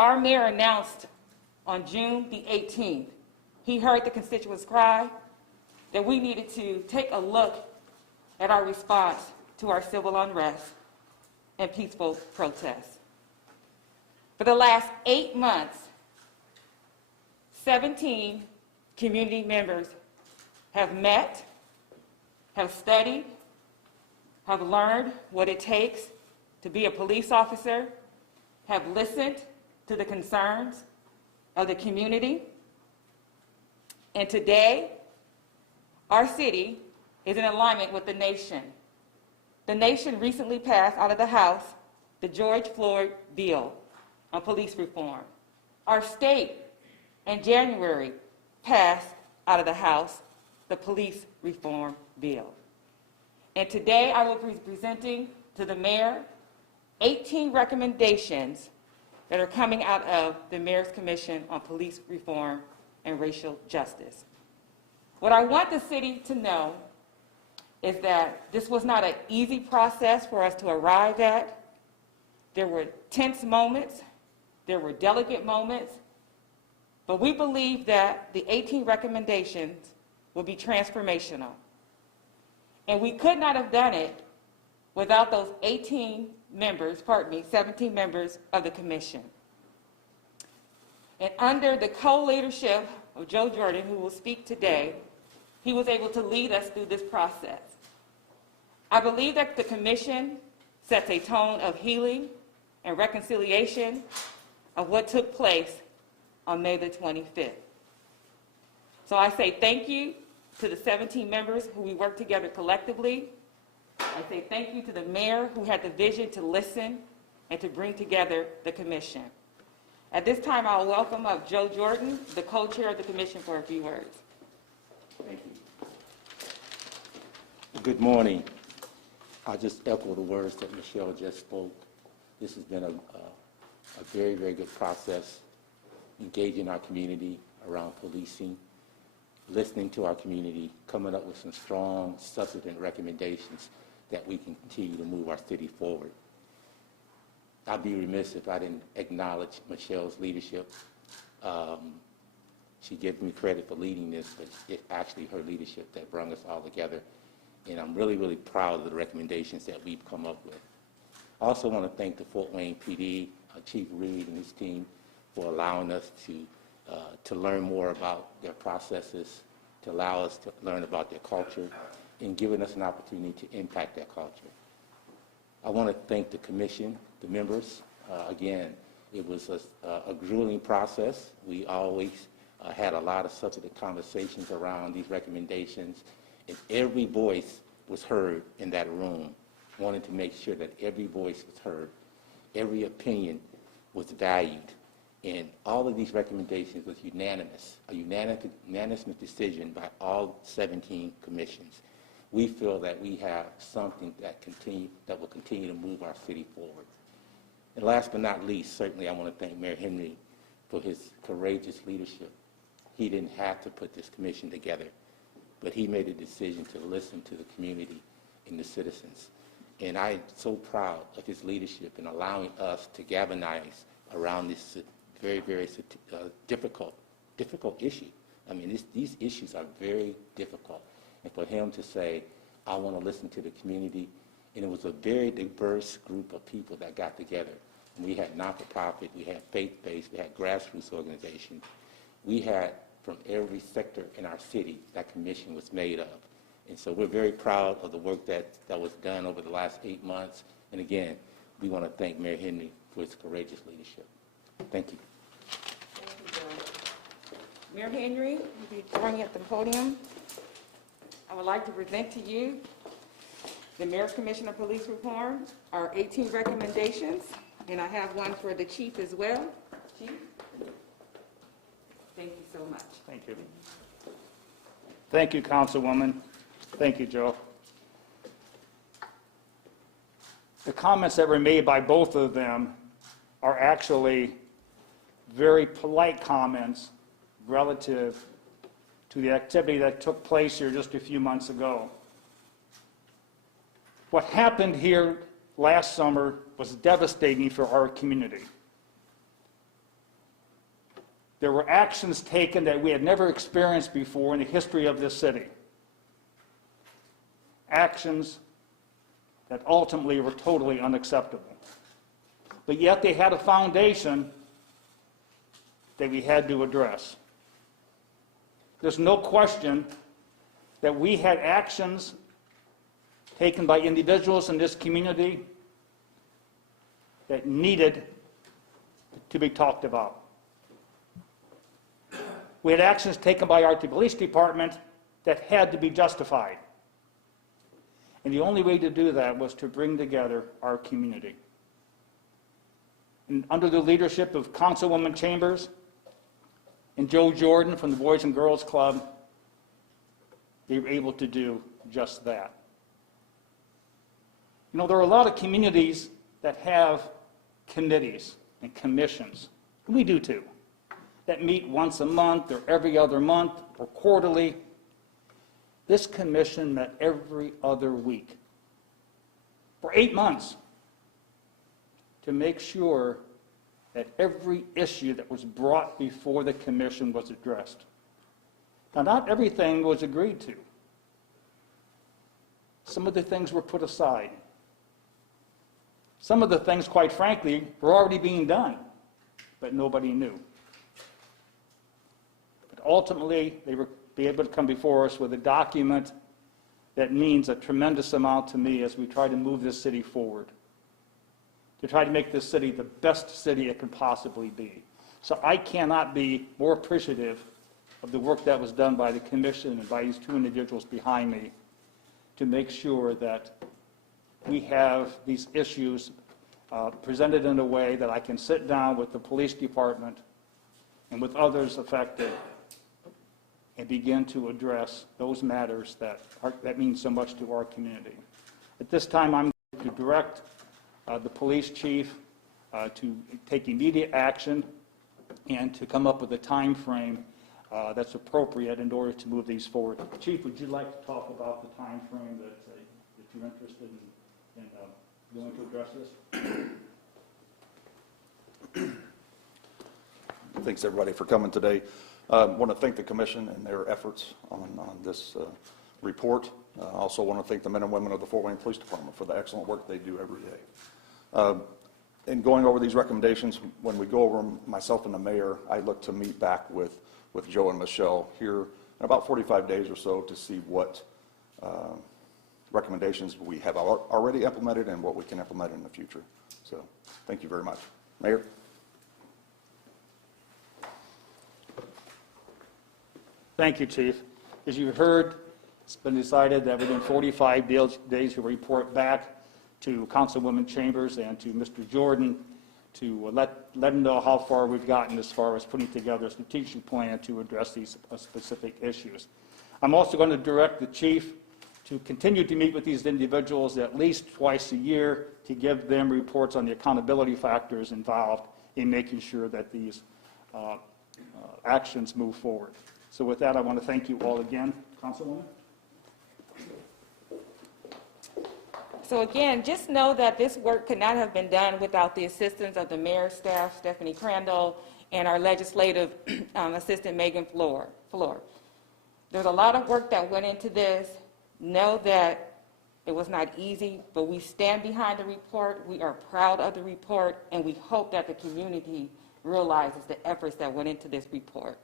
Our mayor announced on June the 18th, he heard the constituents' cry that we needed to take a look at our response to our civil unrest and peaceful protests. For the last 8 months, 17 community members have met, have studied, have learned what it takes to be a police officer, have listened to the concerns of the community. And today, our city is in alignment with the nation. The nation recently passed out of the House the George Floyd bill on police reform. Our state in January passed out of the House the police reform bill. And today I will be presenting to the mayor 18 recommendations that are coming out of the Mayor's Commission on Police Reform and Racial Justice. What I want the city to know is that this was not an easy process for us to arrive at. There were tense moments, there were delicate moments, but we believe that the 18 recommendations will be transformational. And we could not have done it without those 17 members of the commission. And under the co-leadership of Joe Jordan, who will speak today, he was able to lead us through this process. I believe that the commission sets a tone of healing and reconciliation of what took place on May the 25th. So I say thank you to the 17 members who we worked together collectively. I say thank you to the mayor who had the vision to listen and to bring together the commission. At this time, I'll welcome up Joe Jordan, the co-chair of the commission, for a few words. Thank you. Good morning. I'll just echo the words that Michelle just spoke. This has been a very, very good process, engaging our community around policing, listening to our community, coming up with some strong, substantive recommendations that we can continue to move our city forward. I'd be remiss if I didn't acknowledge Michelle's leadership. She gives me credit for leading this, but it's actually her leadership that brought us all together. And I'm really, really proud of the recommendations that we've come up with. I also want to thank the Fort Wayne PD, Chief Reed and his team, for allowing us to learn more about their processes, to allow us to learn about their culture, and giving us an opportunity to impact that culture. I want to thank the commission, the members. Again, it was a grueling process. We always had a lot of substantive conversations around these recommendations, and every voice was heard in that room. Wanted to make sure that every voice was heard, every opinion was valued, and all of these recommendations was unanimous, a unanimous decision by all 17 commissions. We feel that we have something that will continue to move our city forward. And last but not least, certainly I want to thank Mayor Henry for his courageous leadership. He didn't have to put this commission together, but he made a decision to listen to the community and the citizens. And I'm so proud of his leadership in allowing us to galvanize around this very, very difficult issue. I mean, these issues are very difficult. And for him to say, I want to listen to the community, and it was a very diverse group of people that got together. And we had not-for-profit, we had faith-based, we had grassroots organizations. We had from every sector in our city that commission was made of. And so we're very proud of the work that was done over the last 8 months. And again, we want to thank Mayor Henry for his courageous leadership. Thank you. Thank you, Joe. Mayor Henry will be joining at the podium. I would like to present to you the Mayor's Commission on Police Reform, our 18 recommendations, and I have one for the chief as well. Chief? Thank you so much. Thank you. Thank you, Councilwoman. Thank you, Joe. The comments that were made by both of them are actually very polite comments relative to the activity that took place here just a few months ago. What happened here last summer was devastating for our community. there were actions taken that we had never experienced before in the history of this city. Actions that ultimately were totally unacceptable. But yet they had a foundation that we had to address. There's no question that we had actions taken by individuals in this community that needed to be talked about. We had actions taken by our police department that had to be justified. And the only way to do that was to bring together our community. And under the leadership of Councilwoman Chambers and Joe Jordan from the Boys and Girls Club, they were able to do just that. You know, there are a lot of communities that have committees and commissions, and we do too, that meet once a month or every other month or quarterly. This commission met every other week for 8 months to make sure that every issue that was brought before the commission was addressed. Now, not everything was agreed to. Some of the things were put aside. Some of the things, quite frankly, were already being done, but nobody knew. But ultimately, they were able to come before us with a document that means a tremendous amount to me as we try to move this city forward, to try to make this city the best city it can possibly be. So I cannot be more appreciative of the work that was done by the commission and by these two individuals behind me to make sure that we have these issues presented in a way that I can sit down with the police department and with others affected and begin to address those matters that mean so much to our community. At this time, I'm going to direct the police chief to take immediate action and to come up with a time frame that's appropriate in order to move these forward. Chief, would you like to talk about the time frame that you're interested in going to address this? Thanks everybody for coming today. I want to thank the commission and their efforts on this report. I also want to thank the men and women of the Fort Wayne Police Department for the excellent work they do every day. In going over these recommendations, when we go over them, myself and the mayor, I look to meet back with Joe and Michelle here in about 45 days or so to see what recommendations we have already implemented and what we can implement in the future. So thank you very much. Mayor? Thank you, Chief. As you heard, it's been decided that within 45 days we'll report back to Councilwoman Chambers and to Mr. Jordan to let them know how far we've gotten as far as putting together a strategic plan to address these specific issues. I'm also going to direct the chief to continue to meet with these individuals at least twice a year to give them reports on the accountability factors involved in making sure that these actions move forward. So with that, I want to thank you all again. Councilwoman? So again, just know that this work could not have been done without the assistance of the mayor's staff, Stephanie Crandall, and our legislative assistant, Megan Floor. There's a lot of work that went into this. Know that it was not easy, but we stand behind the report. We are proud of the report, and we hope that the community realizes the efforts that went into this report.